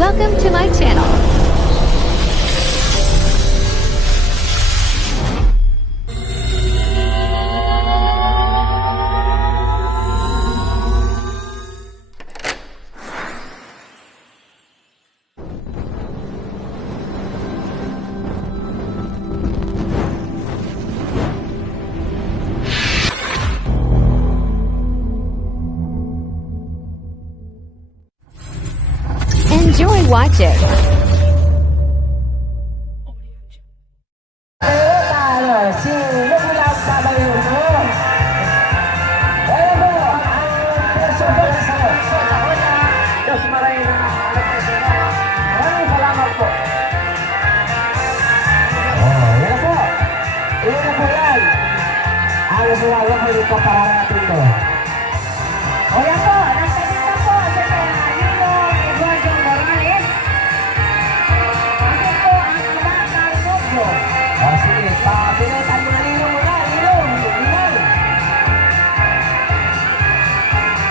Welcome to my channel. Enjoy watching. O yan po, nasa dito po sa Ninong Eduardo Morales. Kasi po ang bakal nobyo. O sige, pinutan mo na Ninong muna, Ninong.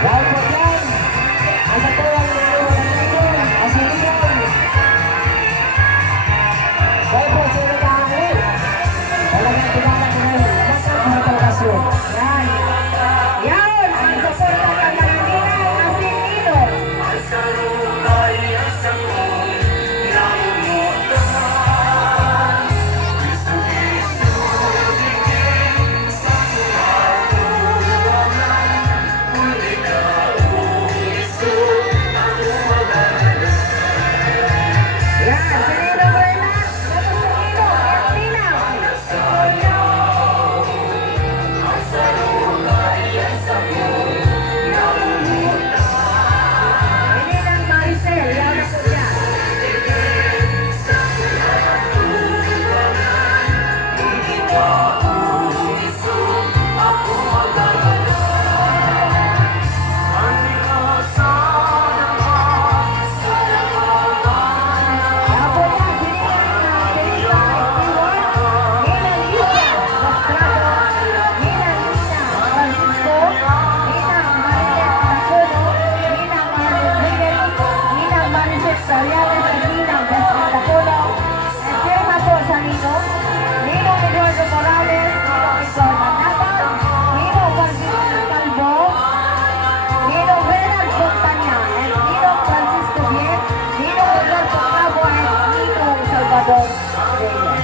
Yan po yan. Asa po ang Ninong sa Ninong. Si Ninong. Kaya po, sino na ang ulit? Talagang tigala ko ngayon. Nasa mga talakasyon. Yan. Yan, ang suporta ng mga Ninang asin Ninong. Yan, sa Ninong Rela. Tapos sa Ninong, Ninang. Ninang Maricel, yan ako dyan. Yan po yan, si Ninang Teresa Stewart, Ninang Lydia Nostrado, Ninang Nina Francisco, Ninang Maria Nacuno, Ninang Maricel, Ninang Maricel Soriano, at Ninang Vespa Nacuno. At firma po sa Ninong, Ninong Eduardo Morales, Ninong Igor Manapal, Ninong Francisco Calvo, Ninong Renald Fontana, and Ninong Francisco Viet, Ninong Roberto Cabo, and Ninong Salvador Reyes.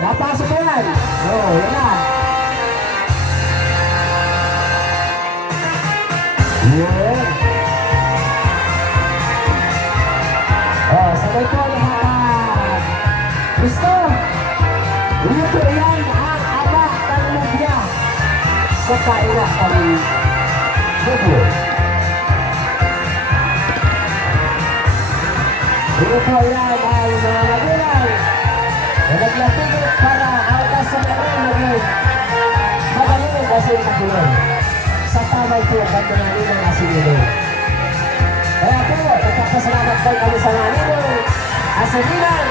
Napasok ko yan. Oo, yan na. Yun. Oh, sabay ko lahat. Gusto. Yun po yan ang aba ng Lubya sa kaila kami Lubyo. Yun po yan ay mga magulang na naglatigit para altas sa meron maging magaling kasi magulang sa tamay po ang nanin ng asinilong. Kaya po, nagpapasalamat po kami sa naninong asinilan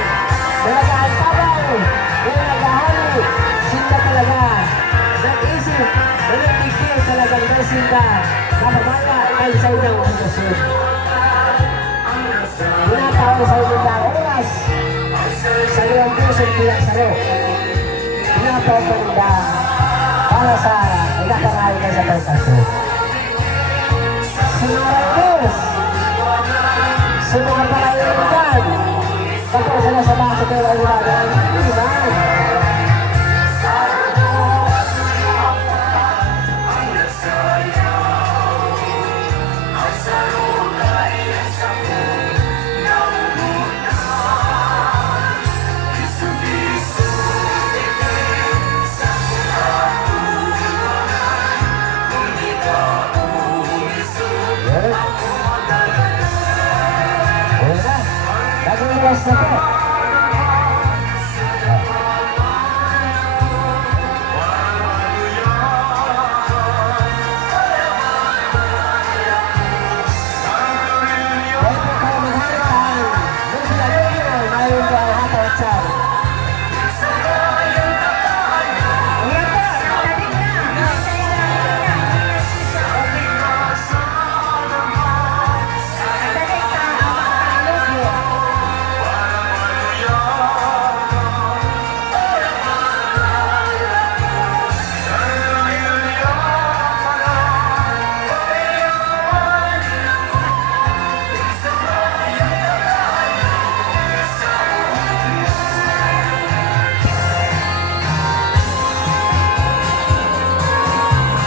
na nag-aantabang, na nag-ahali, sila talaga nag-isip, na nag-ikil talagang nasin ka na pamaya ay sa inyong kondasyon. Tinatawag sa inyong oras sa iyong pusong pinasaro. Tinatawag pa rin para sa nagkakaroon kayo sa pagkasyon. Sa mga Diyos, sa mga palayaran, kapag sila sa mga palayaran, iman. Yes, na po.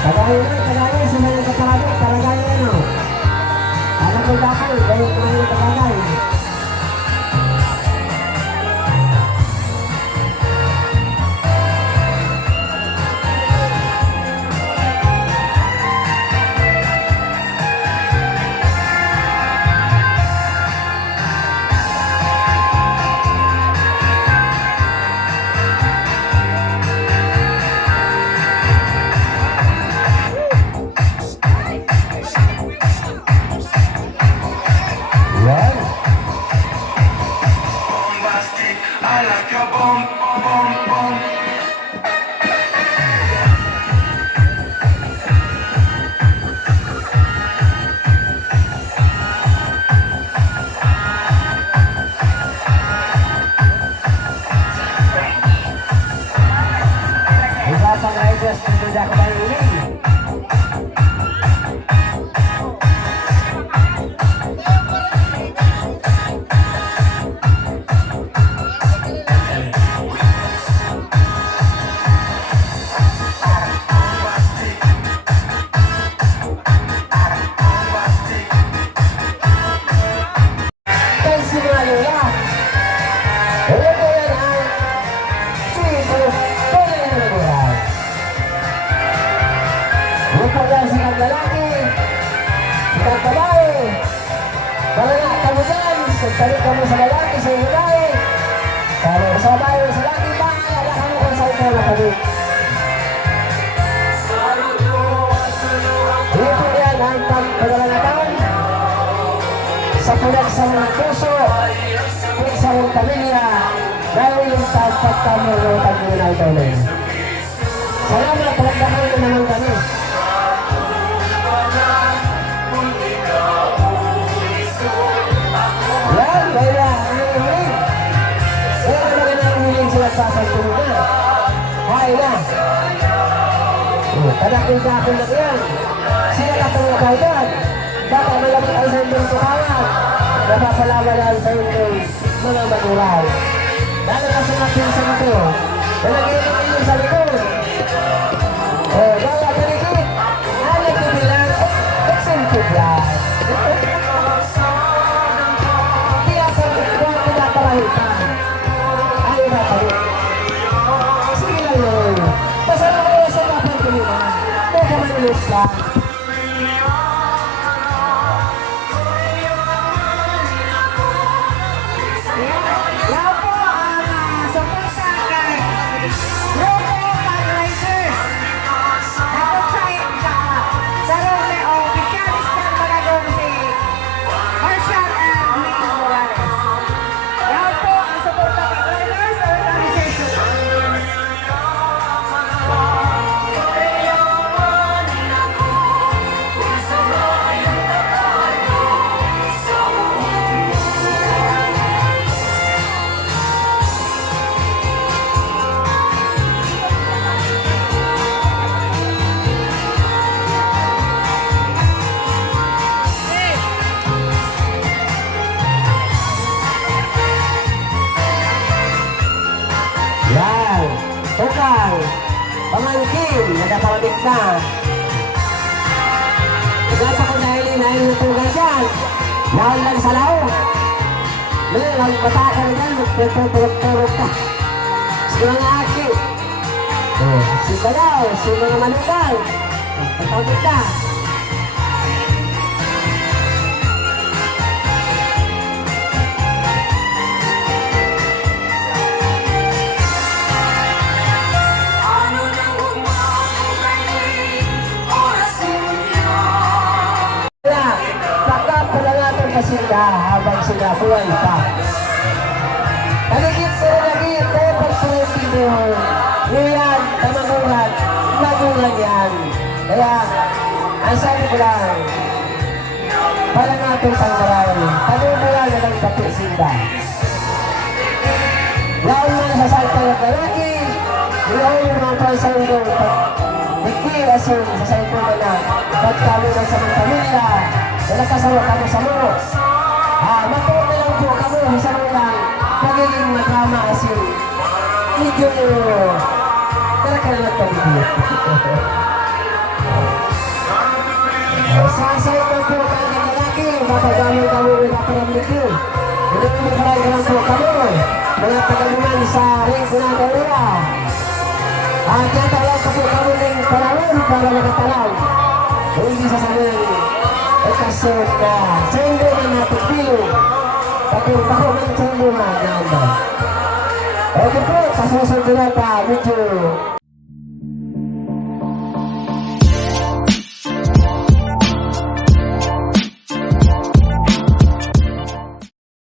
Tagay, sa mga kapalabot, talagay ano. Anak ko dapol, dahil mga talagay. I like your bum, bum, bum. Iba pang riders, sudah kembali ini. Balik kamu sa lalaki, sa babae. Kalau sa babae, sa lalaki, bahala kamu kung saan ka nakabit. Dito yan ang pagpagalanakan sa pinagsawang puso, pinagsawang pamilya, dahil sa pagkamulotan mo na ito na. Salamat, palagdakan mo naman kami. Kaya ang hiling. Kaya naman ang hiling sila sasagtulog na. Kaya na. Kadakil-dakil na yan. Sila katulog kayo doon. Baka malapit ay sa inyong tukawan. Napapalaman lang sa inyong mga magulang. Dahil kasi mga pinsan ito, Nalagay sa likod. Oh, gawa ka dikit. Alam ko bilang, excited yan. Di ako pinapalahitan. Ayaw na tayo. Sige lang yun. Basta lang kayo sa kapag kanina. Huwag ka manilis lang. Yan po ang suporta kay Grupo Fundraisers. Ako sa Rome o Fiscalis ng Malagong si Marshall and Luis Morales. Yan po ang suporta kay Drivers Organization. Yan. Tukang. Pamangkin. Nagkatawabik na. Igas ako dahil yung tukang dyan. Laon lang sa laon. Ngayon, ang mataka na dyan. Magpapurok-purok ka. Si mga aki. Oh, si Balaw. Si mga manugang. Nagkatawabik na. Pakapalangatan pa sila habang sila buhay pa. Taligit ko lagi, tepag ko yung video. Yan, tamagulan, magulan yan. Kaya, ang sabi ko lang, palangatan pangkaral, tagubulan na lang pati sila. Laon man sa salta ng lalaki, ilaw yung mga pansandong nagkirasin sa salta na pagkalo ng sa mga pamilya. Wala kasawa kamo sa mo. Matuwa na lang po kamo sa mga pagiging magkama asin. Medyo talagang pagiging. Sasay pa po kayo ng lalaki. Mapagamang kamo ng kaparamito. Hindi mo makaragalan po kamo. Mga pagaluman sa ring kunagawira. Kaya talaw pa po kamo ng panahon para makatalaw. Hindi sa sanay. Kasunod na sendo na natupilo pagkakako ng sendo na ganda. Okay po, kasusunod na medyo